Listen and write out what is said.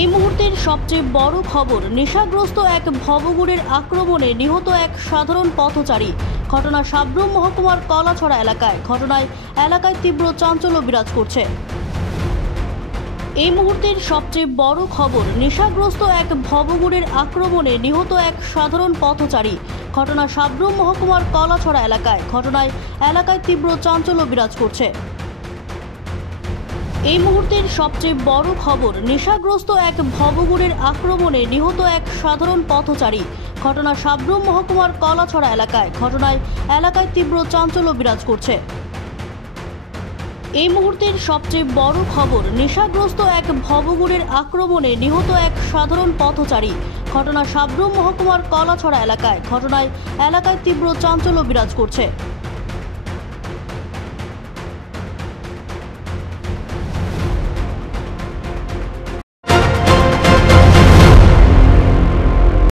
এই মুহূর্তের সবচেয়ে বড় খবর, নেশাগ্রস্ত এক ভবঘুরের আক্রমণে নিহত এক সাধারণ পথচারী। ঘটনা সাব্রুম মহকুমার কলাছড়া এলাকায়। ঘটনায় এলাকায় তীব্র চাঞ্চল্য বিরাজ করছে। এই মুহূর্তের সবচেয়ে বড় খবর, নেশাগ্রস্ত এক ভবঘুরের আক্রমণে নিহত এক সাধারণ পথচারী। ঘটনা সাব্রুম মহকুমার কলাছড়া এলাকায়। ঘটনায় এলাকায় তীব্র চাঞ্চল্য বিরাজ করছে। এই মুহূর্তের সবচেয়ে বড় খবর, নেশাগ্রস্ত এক ভবঘুরের আক্রমণে নিহত এক সাধারণ পথচারী। ঘটনা সাব্রুম মহকুমার কলাছড়া এলাকায়। ঘটনায় এলাকায় তীব্র চাঞ্চল্য বিরাজ করছে। এই মুহূর্তের সবচেয়ে বড় খবর, নেশাগ্রস্ত এক ভবঘুরের আক্রমণে নিহত এক সাধারণ পথচারী। ঘটনা সাব্রুম মহকুমার কলাছড়া এলাকায়। ঘটনায় এলাকায় তীব্র চাঞ্চল্য বিরাজ করছে। এই মুহূর্তের সবচেয়ে বড় খবর, নেশাগ্রস্ত এক ভবঘুরের আক্রমণে নিহত এক সাধারণ পথচারী। ঘটনা সাব্রুম মহকুমার কলাছড়া এলাকায়। ঘটনায় এলাকায় তীব্র চাঞ্চল্য বিরাজ করছে।